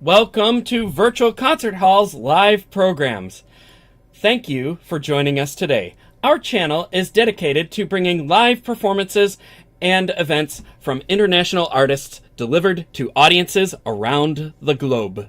Welcome to Virtual Concert Hall's live programs. Thank you for joining us today. Our channel is dedicated to bringing live performances and events from international artists delivered to audiences around the globe.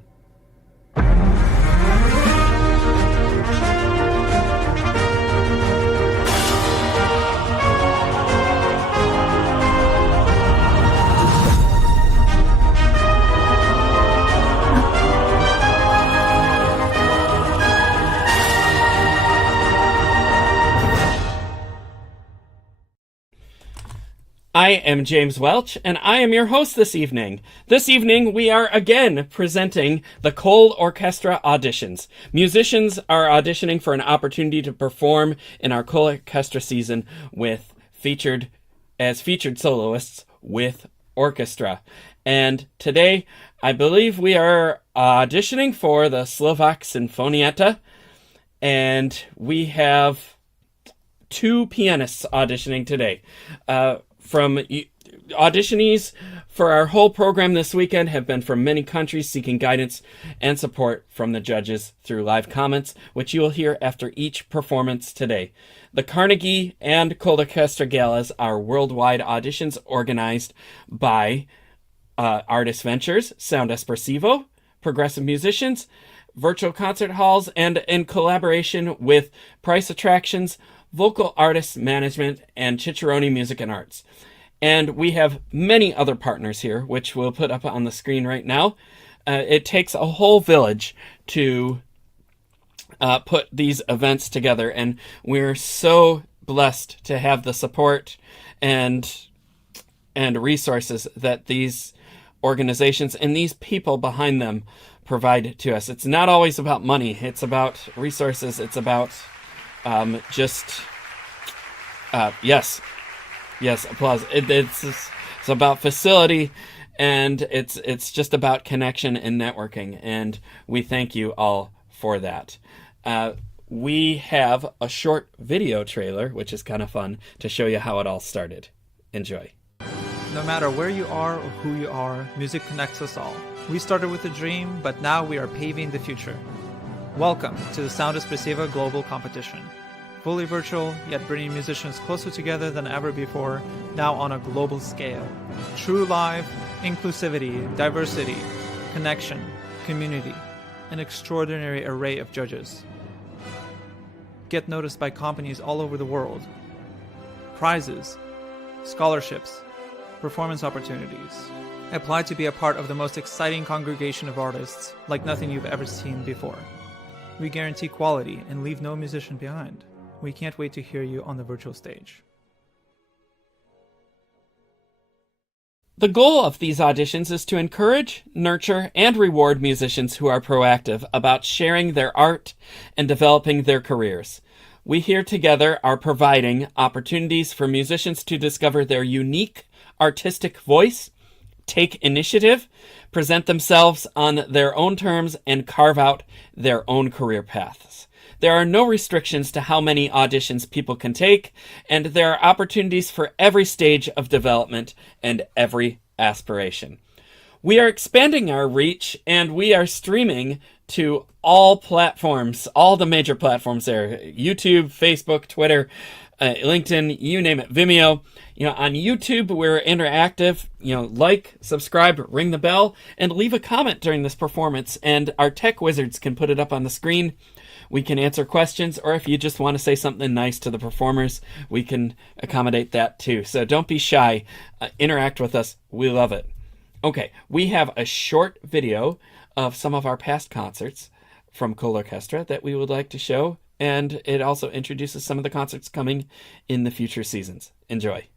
I am James Welch, and I am your host this evening. This evening, we are again presenting the ColORCHESTRA auditions. Musicians are auditioning for an opportunity to perform in our ColORCHESTRA season with featured soloists with orchestra. And today, I believe we are auditioning for the Slovak Sinfonietta, and we have two pianists auditioning today. From auditionees for our whole program this weekend have been from many countries seeking guidance and support from the judges through live comments, which you will hear after each performance today. The Carnegie and ColORCHESTRA Galas are worldwide auditions organized by Artist Ventures, Sound Espressivo, progressive musicians, virtual concert halls, and in collaboration with Price Attractions, Vocal Artists Management, and Cicciarone Music and Arts. And we have many other partners here, which we'll put up on the screen right now. It takes a whole village to put these events together, and we're so blessed to have the support and resources that these organizations and these people behind them provide to us. It's not always about money. It's about resources. It's about yes, applause. It's about facility, and it's just about connection and networking, and we thank you all for that. We have a short video trailer, which is kind of fun, to show you how it all started. Enjoy. No matter where you are or who you are, music connects us all. We started with a dream, but now we are paving the future. Welcome to the Sound Espressivo Global Competition. Fully virtual, yet bringing musicians closer together than ever before, now on a global scale. True live, inclusivity, diversity, connection, community, an extraordinary array of judges. Get noticed by companies all over the world. Prizes, scholarships, performance opportunities. Apply to be a part of the most exciting congregation of artists like nothing you've ever seen before. We guarantee quality and leave no musician behind. We can't wait to hear you on the virtual stage. The goal of these auditions is to encourage, nurture, and reward musicians who are proactive about sharing their art and developing their careers. We here together are providing opportunities for musicians to discover their unique artistic voice, take initiative, present themselves on their own terms, and carve out their own career paths. There are no restrictions to how many auditions people can take, and there are opportunities for every stage of development and every aspiration. We are expanding our reach, and we are streaming to all platforms, all the major platforms there: YouTube, Facebook, Twitter, LinkedIn, you name it, Vimeo. On YouTube, we're interactive. Like, subscribe, ring the bell, and leave a comment during this performance, and our tech wizards can put it up on the screen. We can answer questions, or if you just want to say something nice to the performers, we can accommodate that too. So don't be shy. Interact with us. We love it. Okay, we have a short video of some of our past concerts from ColORCHESTRA that we would like to show, and it also introduces some of the concerts coming in the future seasons. Enjoy.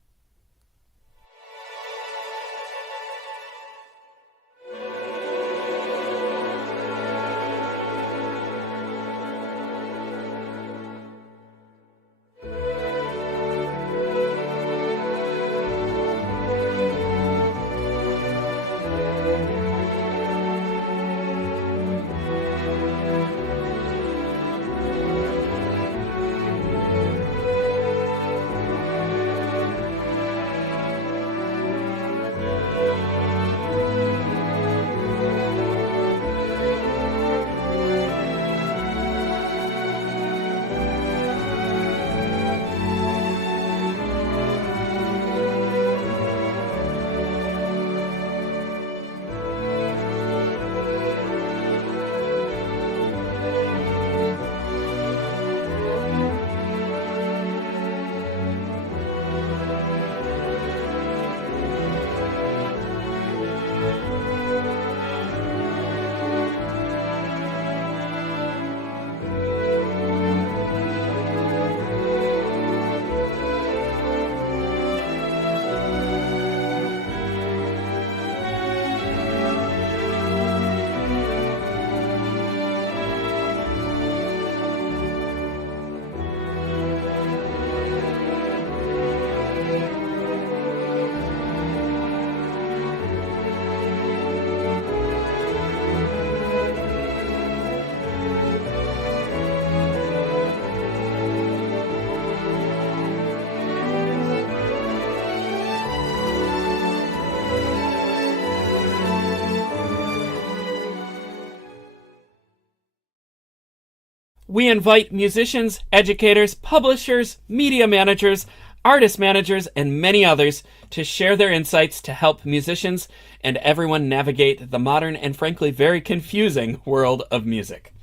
We invite musicians, educators, publishers, media managers, artist managers, and many others to share their insights to help musicians and everyone navigate the modern and frankly very confusing world of music.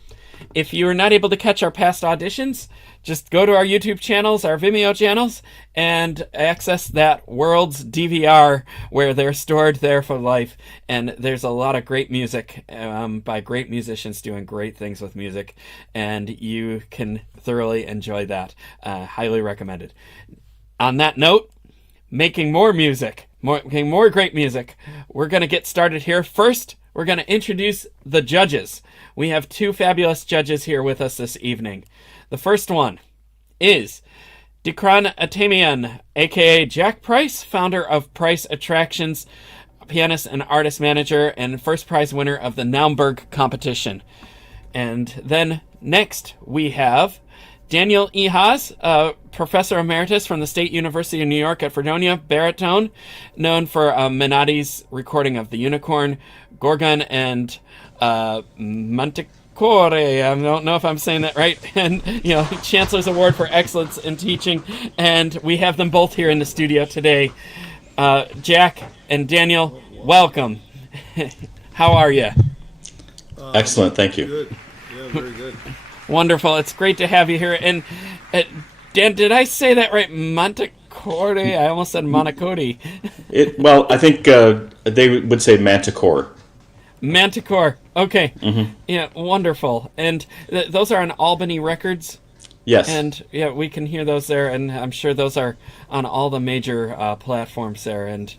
If you are not able to catch our past auditions, just go to our YouTube channels, our Vimeo channels, and access that world's DVR where they're stored there for life. And there's a lot of great music by great musicians doing great things with music, and you can thoroughly enjoy that. Highly recommended. On that note, making more music, making more great music, we're going to get started here. First, we're going to introduce the judges. We have two fabulous judges here with us this evening. The first one is Dikran Atamian, aka Jack Price, founder of Price Attractions, pianist and artist manager, and first prize winner of the Naumburg competition. And then next we have Daniel E. Haas, professor emeritus from the State University of New York at Fredonia, baritone, known for Menotti's recording of The Unicorn, Gorgon, and Manticore. I don't know if I'm saying that right. And, Chancellor's Award for Excellence in Teaching. And we have them both here in the studio today. Jack and Daniel, welcome. How are you? Excellent, thank you. Good. Yeah, very good. Wonderful. It's great to have you here. And Dan, did I say that right? Manticore? I almost said Monacote. Well, I think they would say Manticore. Manticore. Okay. Mm-hmm. Yeah, wonderful. And those are on Albany Records? Yes. And yeah, we can hear those there, and I'm sure those are on all the major platforms there, and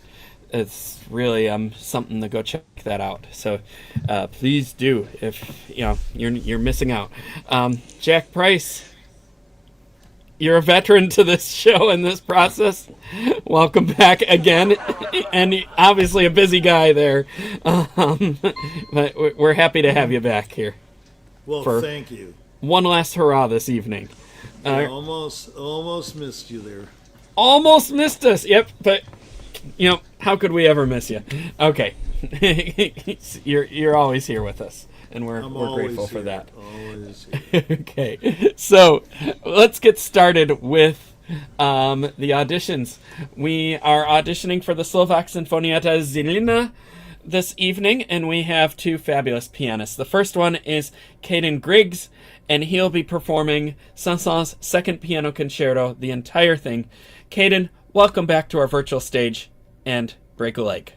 it's really something to go check that out. So please do, if you're missing out. Jack Price, you're a veteran to this show and this process. Welcome back again, and obviously a busy guy there, but we're happy to have you back here. Well, thank you. One last hurrah this evening. I almost missed you there. Almost missed us. Yep, but how could we ever miss you? Okay, you're always here with us, and we're grateful for that. Always here. Okay, so let's get started with the auditions. We are auditioning for the Slovak Sinfonietta Zilina this evening, and we have two fabulous pianists. The first one is Caden Griggs, and he'll be performing Saint-Saëns' Second Piano Concerto, the entire thing. Caden, welcome back to our virtual stage, and break a leg.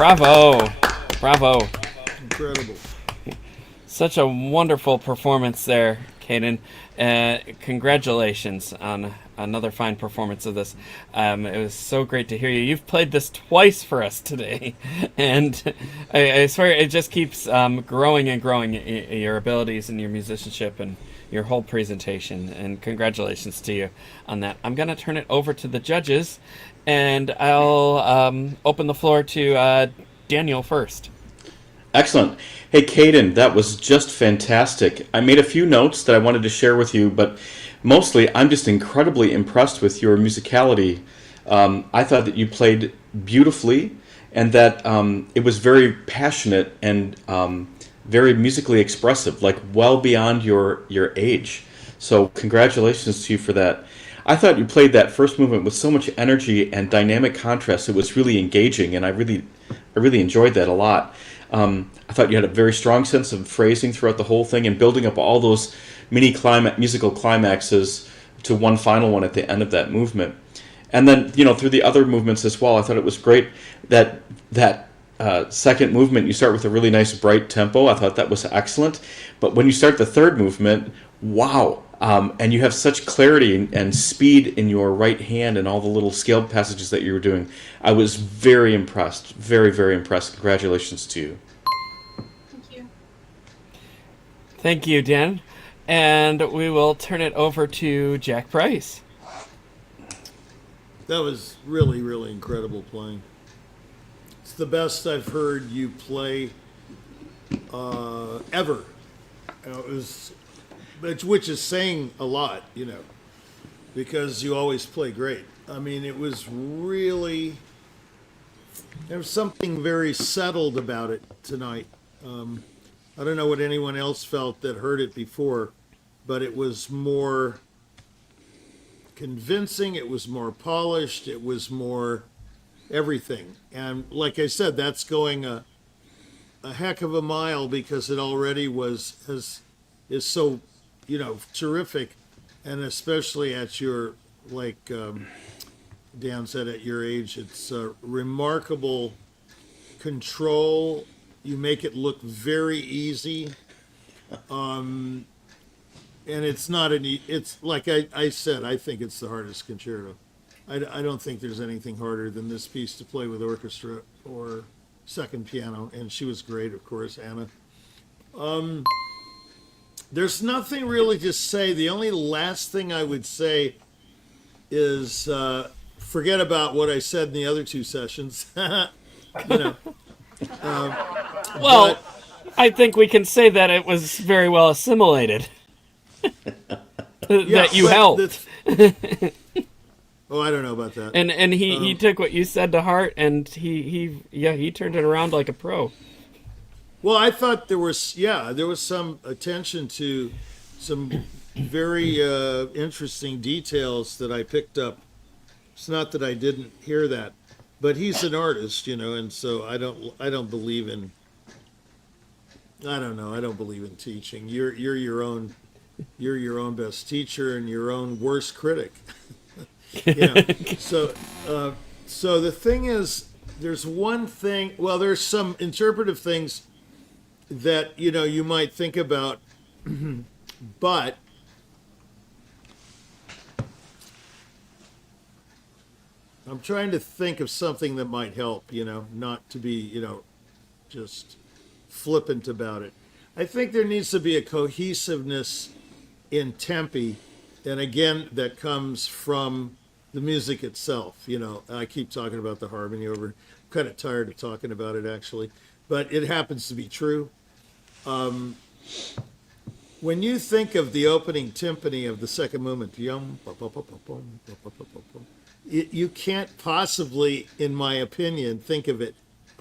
Bravo. Bravo. Incredible. Such a wonderful performance there, Caden. Congratulations on another fine performance of this. It was so great to hear you. You've played this twice for us today, and I swear it just keeps growing and growing, your abilities and your musicianship and your whole presentation, and congratulations to you on that. I'm going to turn it over to the judges, and I'll open the floor to Daniel first. Excellent. Hey, Caden, that was just fantastic. I made a few notes that I wanted to share with you, but mostly I'm just incredibly impressed with your musicality. I thought that you played beautifully and that it was very passionate and very musically expressive, like well beyond your age. So congratulations to you for that. I thought you played that first movement with so much energy and dynamic contrast. It was really engaging, and I really enjoyed that a lot. I thought you had a very strong sense of phrasing throughout the whole thing and building up all those mini musical climaxes to one final one at the end of that movement. And then, through the other movements as well, I thought it was great that second movement, you start with a really nice bright tempo. I thought that was excellent. But when you start the third movement, wow. And you have such clarity and speed in your right hand and all the little scaled passages that you were doing. I was very impressed. Very, very impressed. Congratulations to you. Thank you. Thank you, Dan. And we will turn it over to Jack Price. That was really, really incredible playing. It's the best I've heard you play ever. It was, which is saying a lot, because you always play great. I mean, it was really, there was something very settled about it tonight. I don't know what anyone else felt that heard it before, but it was more convincing, it was more polished, it was more everything. And like I said, that's going a heck of a mile because it already is so, terrific. And especially at your, like Dan said, at your age, it's remarkable control. You make it look very easy. And it's not it's like I said, I think it's the hardest concerto. I don't think there's anything harder than this piece to play with orchestra or second piano. And she was great, of course, Anna. There's nothing really to say. The only last thing I would say is forget about what I said in the other two sessions. Well, I think we can say that it was very well assimilated. That you helped. Oh, I don't know about that. And he took what you said to heart, and he turned it around like a pro. Well, I thought there was some attention to some very interesting details that I picked up. It's not that I didn't hear that, but he's an artist, and so I don't believe in. I don't know. I don't believe in teaching. You're your own best teacher and your own worst critic. So the thing is, there's one thing. Well, there's some interpretive things that you might think about, but I'm trying to think of something that might help. Not to be just flippant about it. I think there needs to be a cohesiveness in tempi, and again, that comes from the music itself. I keep talking about the harmony over. I'm kind of tired of talking about it, actually, but it happens to be true. When you think of the opening timpani of the second movement, you can't possibly, in my opinion, think of it. It's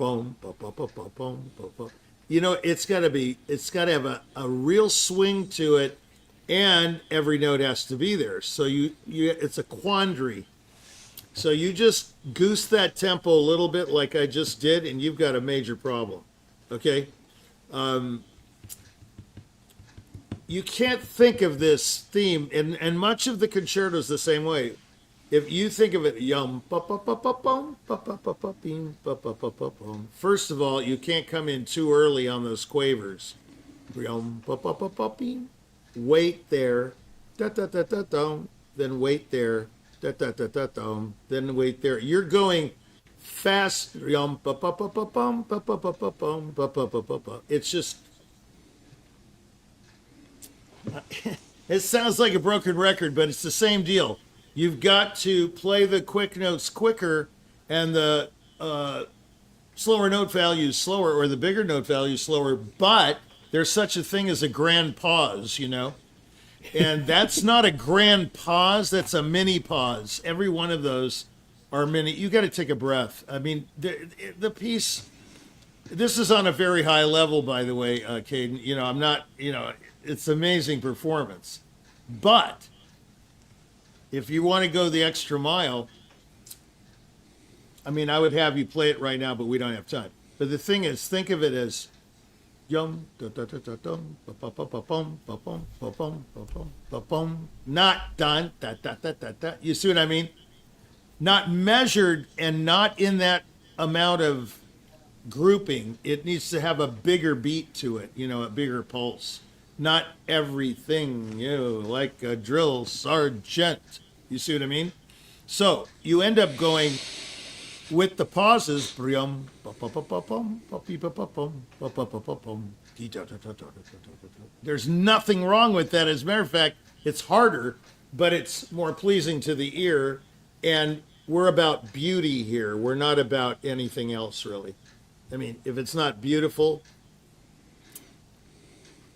got to have a real swing to it, and every note has to be there. So it's a quandary. So you just goose that tempo a little bit like I just did, and you've got a major problem. Okay? You can't think of this theme, and much of the concerto is the same way. if you think of it, yum, ba ba ba ba bum, ba ba ba ba beam, ba ba ba ba bum. First of all, you can't come in too early on those quavers. Yum, ba ba ba ba beam. Wait there, da da da da dum. Then wait there, da da da da dum. Then wait there. You're going fast. Yum, ba ba ba ba bum, ba ba ba ba bum, ba ba ba ba ba. It's just. It sounds like a broken record, but it's the same deal. You've got to play the quick notes quicker and the slower note values slower, or the bigger note values slower, but there's such a thing as a grand pause, And that's not a grand pause, that's a mini pause. Every one of those are mini. You got to take a breath. I mean, the piece, this is on a very high level, by the way, Caden. I'm not, it's amazing performance. But if you want to go the extra mile, I mean, I would have you play it right now, but we don't have time. But the thing is, think of it as yum, da da da da dum, ba ba ba ba bum, ba bum, ba bum, ba bum, ba bum, not done, da da da da da. You see what I mean? Not measured and not in that amount of grouping. It needs to have a bigger beat to it, a bigger pulse. Not everything, like a drill sergeant. You see what I mean? So you end up going with the pauses. There's nothing wrong with that. As a matter of fact, it's harder, but it's more pleasing to the ear. And we're about beauty here. We're not about anything else, really. I mean, if it's not beautiful,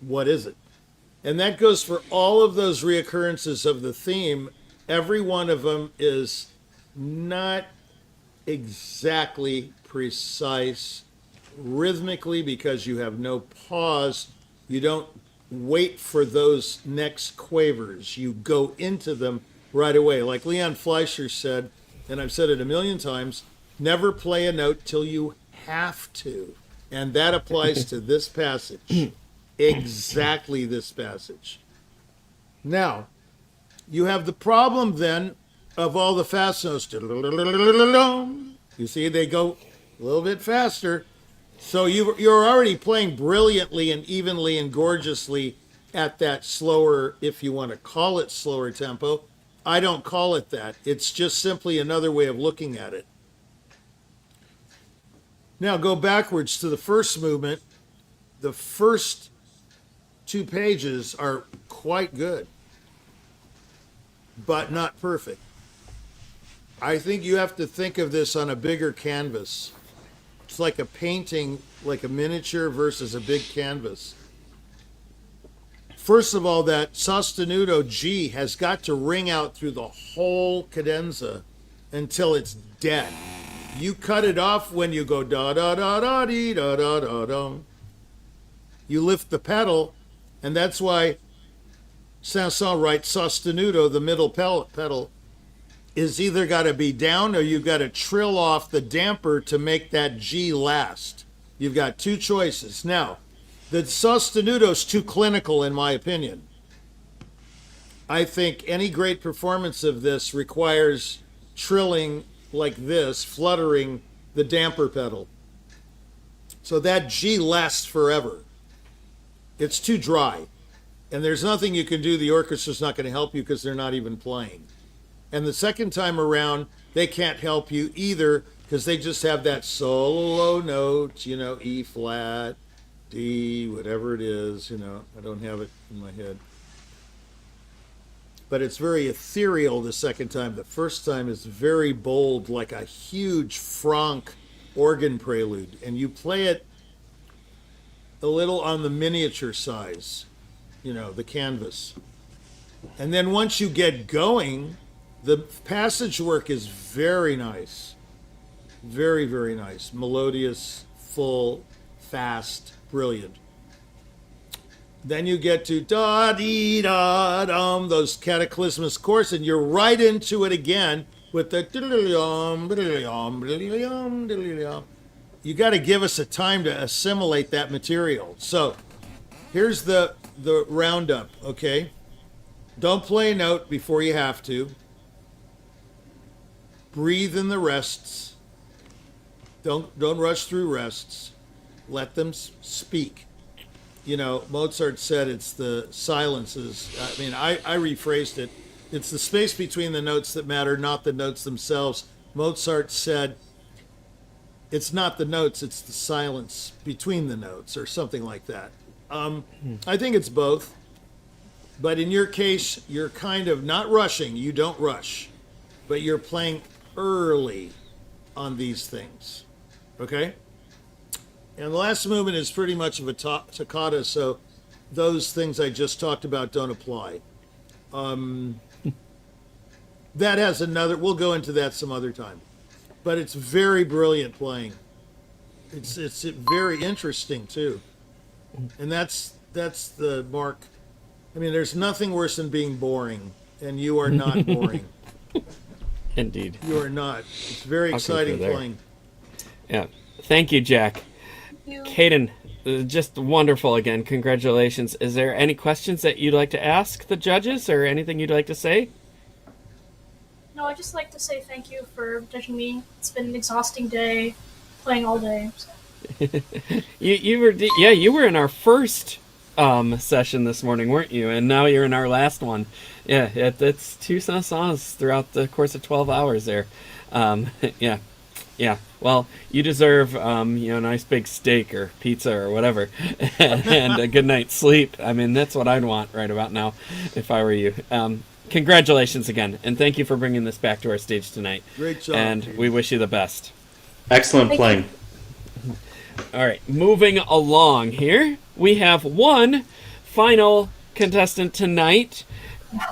what is it? And that goes for all of those reoccurrences of the theme. Every one of them is not exactly precise rhythmically because you have no pause. You don't wait for those next quavers. You go into them right away. Like Leon Fleischer said, and I've said it a million times, never play a note till you have to. And that applies to this passage. Exactly this passage. Now, you have the problem then of all the fast notes. You see, they go a little bit faster. So you're already playing brilliantly and evenly and gorgeously at that slower, if you want to call it slower tempo. I don't call it that. It's just simply another way of looking at it. Now go backwards to the first movement. The first 2 pages are quite good, but not perfect. I think you have to think of this on a bigger canvas. It's like a painting, like a miniature versus a big canvas. First of all, that sostenuto G has got to ring out through the whole cadenza until it's dead. You cut it off when you go da da da da dee da da da da. You lift the pedal, and that's why Saint-Saëns writes sostenuto, the middle pedal, is either got to be down or you've got to trill off the damper to make that G last. You've got 2 choices. Now, the sostenuto is too clinical, in my opinion. I think any great performance of this requires trilling like this, fluttering the damper pedal. So that G lasts forever. It's too dry. And there's nothing you can do. The orchestra's not going to help you because they're not even playing. And the second time around, they can't help you either because they just have that solo note, E flat, D, whatever it is, I don't have it in my head. But it's very ethereal the second time. The first time is very bold, like a huge Franck organ prelude. And you play it a little on the miniature size, the canvas. And then once you get going, the passage work is very nice. Very, very nice. Melodious, full, fast, brilliant. Then you get to da-dee-da-dum, those cataclysmos chords, and you're right into it again with the diddly-yum, diddly-yum, diddly-yum, diddly-yum. You got to give us a time to assimilate that material. So here's the roundup, okay? Don't play a note before you have to. breathe in the rests. Don't rush through rests. Let them speak. You know, Mozart said it's the silences. I mean, I rephrased it. It's the space between the notes that matter, not the notes themselves. Mozart said it's not the notes, it's the silence between the notes, or something like that. I think it's both. But in your case, you're kind of not rushing. You don't rush, but you're playing early on these things. Okay? And the last movement is pretty much of a toccata, so those things I just talked about don't apply. That has another, we'll go into that some other time. But it's very brilliant playing. It's very interesting too. And that's the mark. I mean, there's nothing worse than being boring, and you are not boring. Indeed. You are not. It's very exciting playing. Yeah. Thank you, Jack. Thank you. Caden, just wonderful again. Congratulations. Is there any questions that you'd like to ask the judges, or anything you'd like to say? No, I'd just like to say thank you for judging me. It's been an exhausting day, playing all day. So. You were in our first session this morning, weren't you? And now you're in our last one. Yeah, it's two songs throughout the course of 12 hours there. Yeah. Well, you deserve a nice big steak or pizza or whatever, and a good night's sleep. I mean, that's what I'd want right about now, if I were you. Congratulations again, and thank you for bringing this back to our stage tonight. Great job. And we wish you the best. Excellent playing. All right, moving along here, we have one final contestant tonight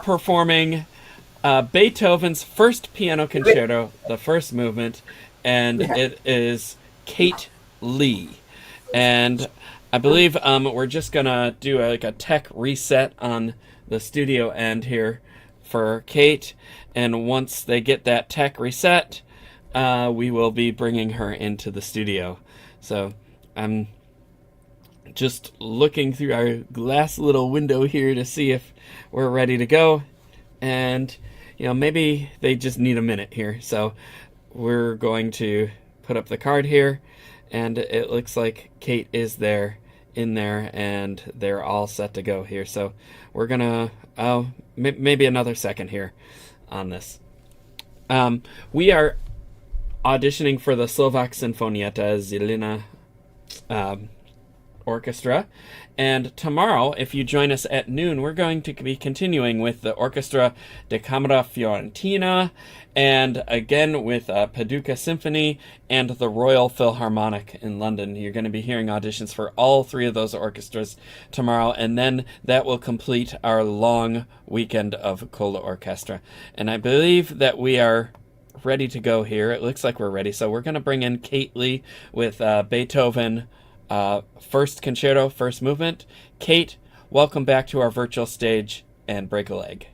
performing Beethoven's first piano concerto, the first movement, and it is Kate Lee. And I believe we're just gonna do a tech reset on the studio end here for Kate, and once they get that tech reset, we will be bringing her into the studio. So I'm just looking through our glass little window here to see if we're ready to go, and maybe they just need a minute here. So we're going to put up the card here, and it looks like Kate is in there, and they're all set to go here. So we're gonna maybe another second here on this. We are auditioning for the Slovak Sinfonietta Zilina Orchestra, and tomorrow, if you join us at noon, we're going to be continuing with the Orchestra de Camera Fiorentina, and again with Paducah Symphony and the Royal Philharmonic in London. You're going to be hearing auditions for all three of those orchestras tomorrow, and then that will complete our long weekend of ColORCHESTRA. And I believe that we are ready to go here. It looks like we're ready, so we're going to bring in Kate Lee with Beethoven first concerto, first movement. Kate, welcome back to our virtual stage, and break a leg.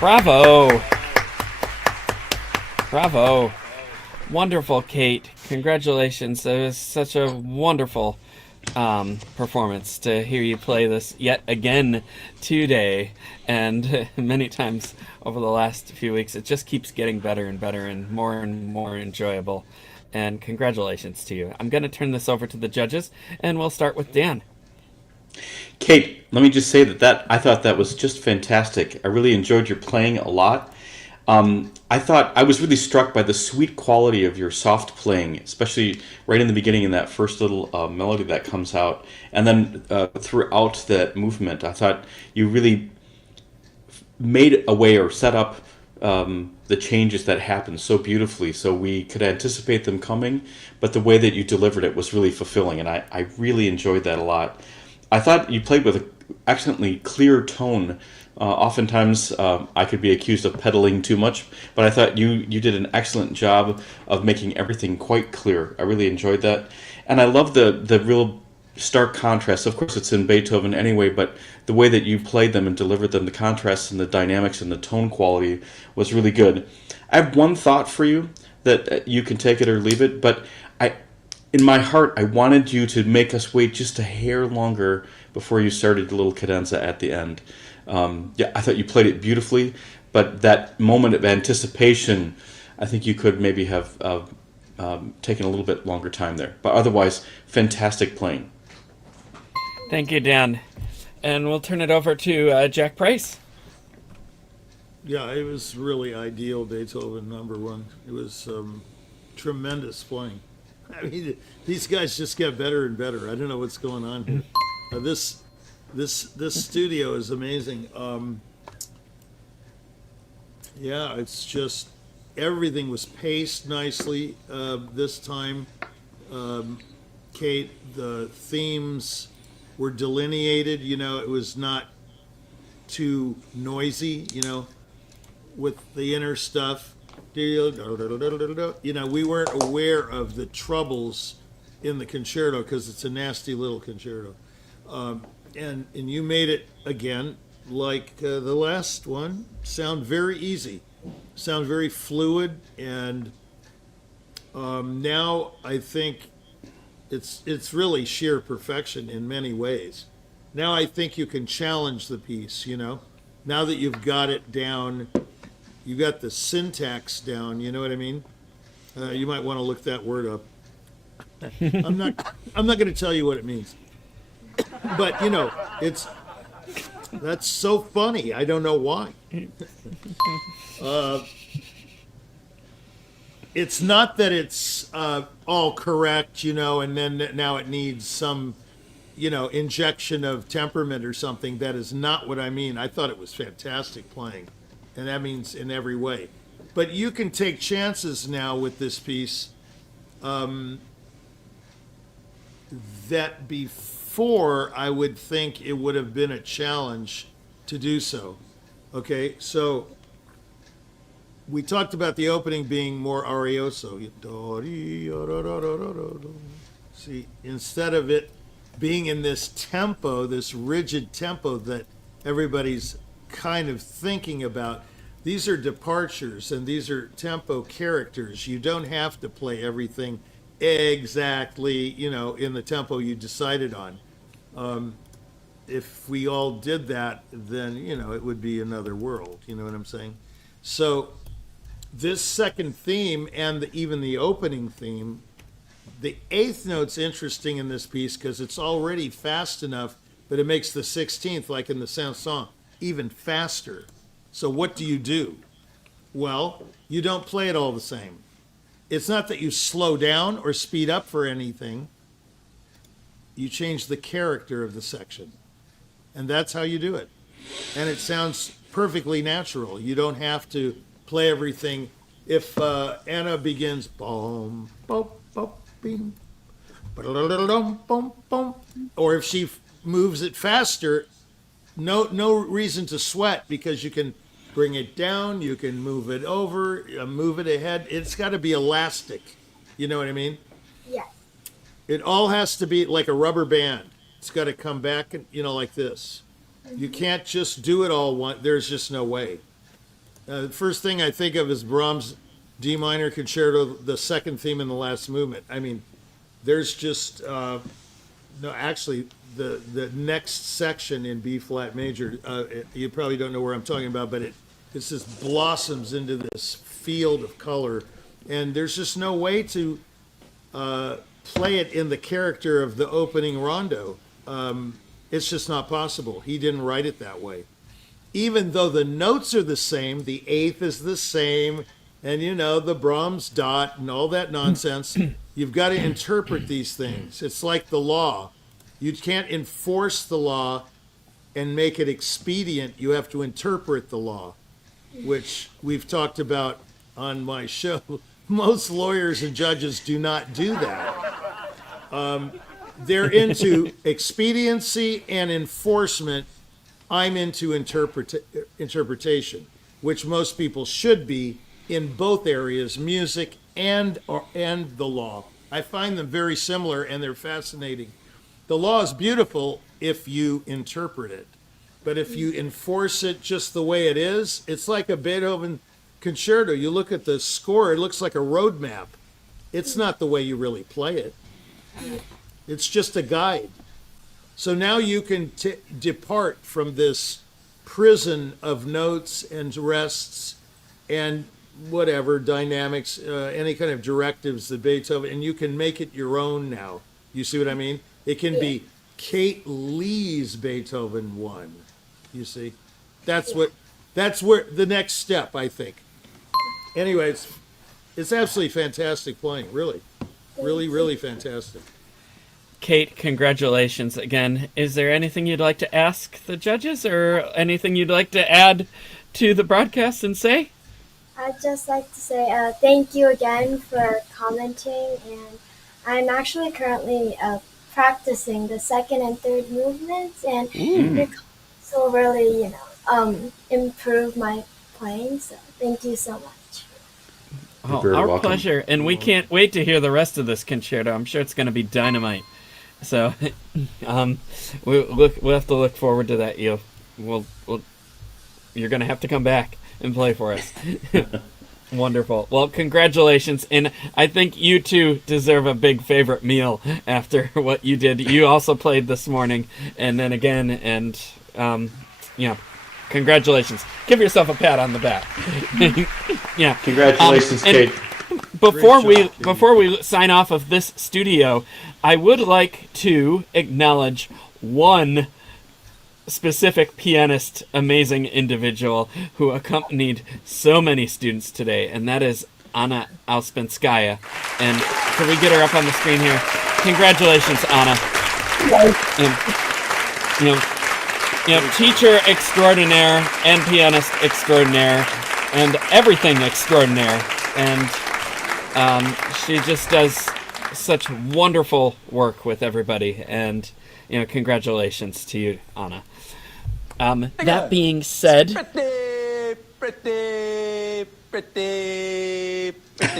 Bravo. Bravo. Wonderful, Kate. Congratulations. It was such a wonderful performance to hear you play this yet again today, and many times over the last few weeks. It just keeps getting better and more enjoyable. And congratulations to you. I'm going to turn this over to the judges, and we'll start with Dan. Kate, let me just say that I thought that was just fantastic. I really enjoyed your playing a lot. I was really struck by the sweet quality of your soft playing, especially right in the beginning in that first little melody that comes out. And then throughout that movement, I thought you really made a way or set up the changes that happened so beautifully, so we could anticipate them coming, but the way that you delivered it was really fulfilling, and I really enjoyed that a lot. I thought you played with an excellently clear tone. Oftentimes, I could be accused of pedaling too much, but I thought you did an excellent job of making everything quite clear. I really enjoyed that, and I love the real stark contrast. Of course, it's in Beethoven anyway, but the way that you played them and delivered them, the contrasts and the dynamics and the tone quality was really good. I have one thought for you that you can take it or leave it, but in my heart, I wanted you to make us wait just a hair longer before you started the little cadenza at the end. I thought you played it beautifully, but that moment of anticipation, I think you could maybe have taken a little bit longer time there. But otherwise, fantastic playing. Thank you, Dan. And we'll turn it over to Jack Price. Yeah, it was really ideal, Beethoven #1. It was tremendous playing. I mean, these guys just get better and better. I don't know what's going on here. This studio is amazing. Yeah, it's just everything was paced nicely this time. Kate, the themes were delineated. It was not too noisy. With the inner stuff. We weren't aware of the troubles in the concerto because it's a nasty little concerto. And you made it, again, like the last one, sound very easy, sound very fluid, and now I think it's really sheer perfection in many ways. Now I think you can challenge the piece, now that you've got it down. You got the syntax down, you know what I mean? You might want to look that word up. I'm not going to tell you what it means. But, that's so funny. I don't know why. It's not that it's all correct, and then now it needs some, injection of temperament or something. That is not what I mean. I thought it was fantastic playing. And that means in every way. But you can take chances now with this piece that before I would think it would have been a challenge to do so. Okay, so we talked about the opening being more arioso. See, instead of it being in this tempo, this rigid tempo that everybody's kind of thinking about, these are departures and these are tempo characters. You don't have to play everything exactly, in the tempo you decided on. If we all did that, then, it would be another world. You know what I'm saying? So this second theme and even the opening theme, the eighth note's interesting in this piece because it's already fast enough, but it makes the 16th, like in the Chanson, even faster. So what do? Well, you don't play it all the same. It's not that you slow down or speed up for anything. You change the character of the section. And that's how you do it. And it sounds perfectly natural. You don't have to play everything. If Anna begins, boom, boom, boom, bing, boom, boom, boom, or if she moves it faster, no reason to sweat because you can bring it down, you can move it over, move it ahead. It's got to be elastic. You know what I mean? Yes. It all has to be like a rubber band. It's got to come back, like this. You can't just do it all one. There's just no way. The first thing I think of is Brahms' D minor concerto, the second theme in the last movement. I mean, there's just no. Actually, the next section in B flat major, you probably don't know where I'm talking about, but it just blossoms into this field of color, and there's just no way to play it in the character of the opening rondo. It's just not possible. He didn't write it that way. Even though the notes are the same, the eighth is the same, and the Brahms dot and all that nonsense, you've got to interpret these things. It's like the law. You can't enforce the law and make it expedient. You have to interpret the law, which we've talked about on my show. Most lawyers and judges do not do that. They're into expediency and enforcement. I'm into interpretation, which most people should be in both areas, music and the law. I find them very similar, and they're fascinating. The law is beautiful if you interpret it, but if you enforce it just the way it is, it's like a Beethoven concerto. You look at the score, it looks like a road map. It's not the way you really play it. It's just a guide. So now you can depart from this prison of notes and rests and whatever, dynamics, any kind of directives that Beethoven, and you can make it your own now. You see what I mean? It can be Kate Lee's Beethoven 1. You see? That's where the next step, I think. Anyway, it's absolutely fantastic playing, really. Really, really fantastic. Kate, congratulations again. Is there anything you'd like to ask the judges or anything you'd like to add to the broadcast and say? I'd just like to say thank you again for commenting, and I'm actually currently practicing the second and third movements, and your comments will really, improve my playing, so thank you so much. Oh, our pleasure, and we can't wait to hear the rest of this concerto. I'm sure it's going to be dynamite. So, we'll have to look forward to that. You're going to have to come back and play for us. Wonderful. Well, congratulations, and I think you two deserve a big favorite meal after what you did. You also played this morning, and then again, and congratulations. Give yourself a pat on the back. Yeah. Congratulations, Kate. Before we sign off of this studio, I would like to acknowledge one specific pianist, amazing individual who accompanied so many students today, and that is Anna Auspinskaya. And can we get her up on the screen here? Congratulations, Anna. Teacher extraordinaire and pianist extraordinaire and everything extraordinaire. And she just does such wonderful work with everybody. And, congratulations to you, Anna. That being said... Pretty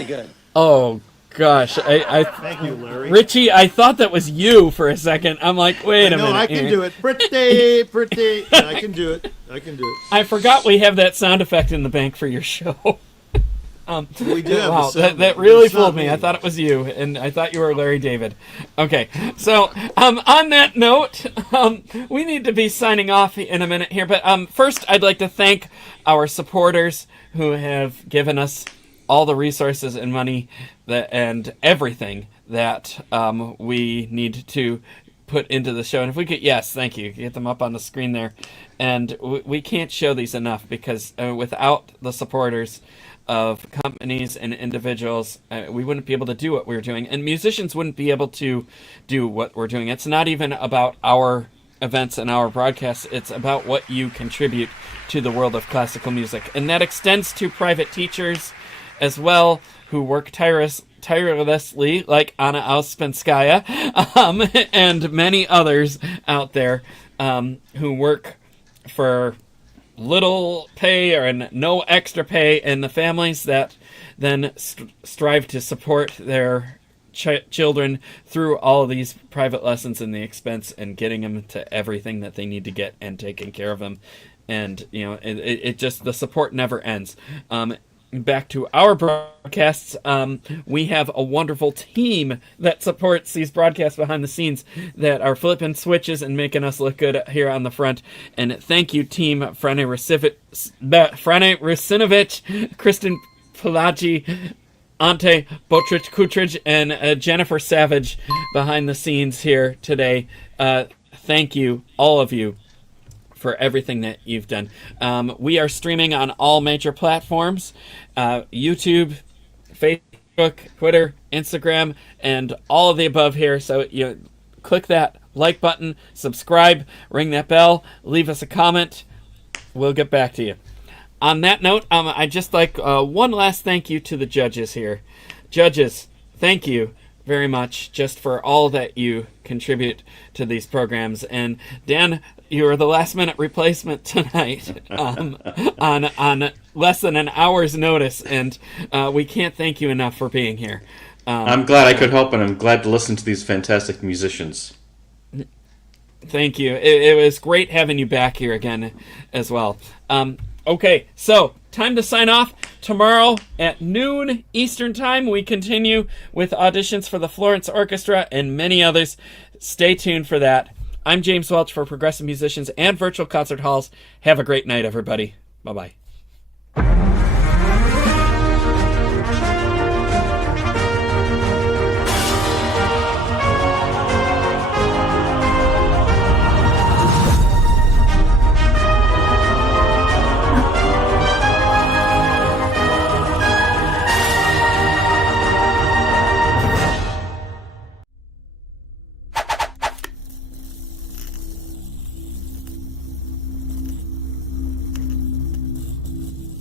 good. Oh, gosh. Thank you, Larry. Richie, I thought that was you for a second. I'm like, wait a minute. No, I can do it. Pretty. Yeah, I can do it. I forgot we have that sound effect in the bank for your show. We do have wow, the sound, that but really it's not fooled me. I thought it was you, and I thought you were Larry David. Okay, so on that note, we need to be signing off in a minute here. But first, I'd like to thank our supporters who have given us all the resources and money and everything that we need to put into the show. And if we could, yes, thank you. Get them up on the screen there. And we can't show these enough because without the supporters of companies and individuals, we wouldn't be able to do what we're doing, and musicians wouldn't be able to do what we're doing. It's not even about our events and our broadcasts, it's about what you contribute to the world of classical music, and that extends to private teachers as well, who work tirelessly, like Anna Auspinskaya, and many others out there who work for little pay or no extra pay, and the families that then strive to support their children through all of these private lessons and the expense and getting them to everything that they need to get and taking care of them and it just, the support never ends. Back to our broadcasts, we have a wonderful team that supports these broadcasts behind the scenes that are flipping switches and making us look good here on the front. And thank you, team Frane Rusinovic, Kristen Pelagi, Ante Botrich Kutrich, and Jennifer Savage behind the scenes here today. Thank you, all of you, for everything that you've done. We are streaming on all major platforms, YouTube, Facebook, Twitter, Instagram, and all of the above here. So click that like button, subscribe, ring that bell, leave us a comment. We'll get back to you. On that note, I'd just like one last thank you to the judges here. Judges, thank you very much just for all that you contribute to these programs. And Dan, you were the last minute replacement tonight on less than an hour's notice, and we can't thank you enough for being here. I'm glad I could help, and I'm glad to listen to these fantastic musicians. Thank you. It was great having you back here again as well. Okay, so time to sign off. Tomorrow at noon Eastern Time, we continue with auditions for the Florence Orchestra and many others. Stay tuned for that. I'm James Welch for Progressive Musicians and Virtual Concert Halls. Have a great night, everybody. Bye-bye.